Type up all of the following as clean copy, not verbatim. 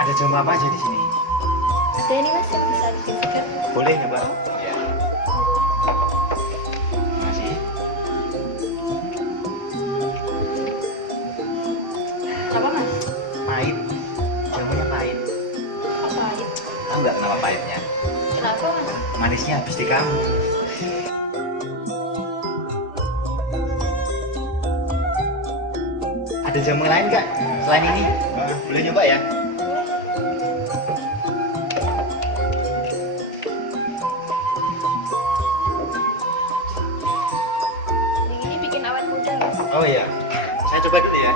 Ada jamu apa aja di sini? Ada ini mas yang bisa dikirimkan. Boleh ya, Mbak? Iya. Makasih. Apa mas? Pahit. Jamunya pahit. Apa pahit? Tahu nggak kenapa pahitnya? Kenapa mas? Manisnya habis di kamu. Ada jamu lain nggak selain ini? Boleh nyoba ya? Yang ini bikin awet muda mas. Oh iya, saya coba dulu ya.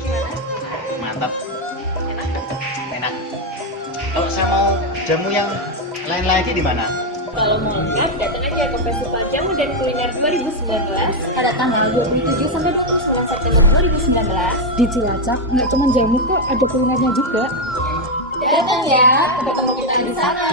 Gimana? Mantap, Enak? enak. Kalau saya mau jamu yang lain lagi di mana? Kalau mau lengkap, datang aja ke Festival Jamu dan Kuliner 2019 pada tanggal 27 sampai 29 September 2019 Di Cilacap nggak cuma jamu kok, ada kulinernya juga. Datang ya, ketemu kita di sana.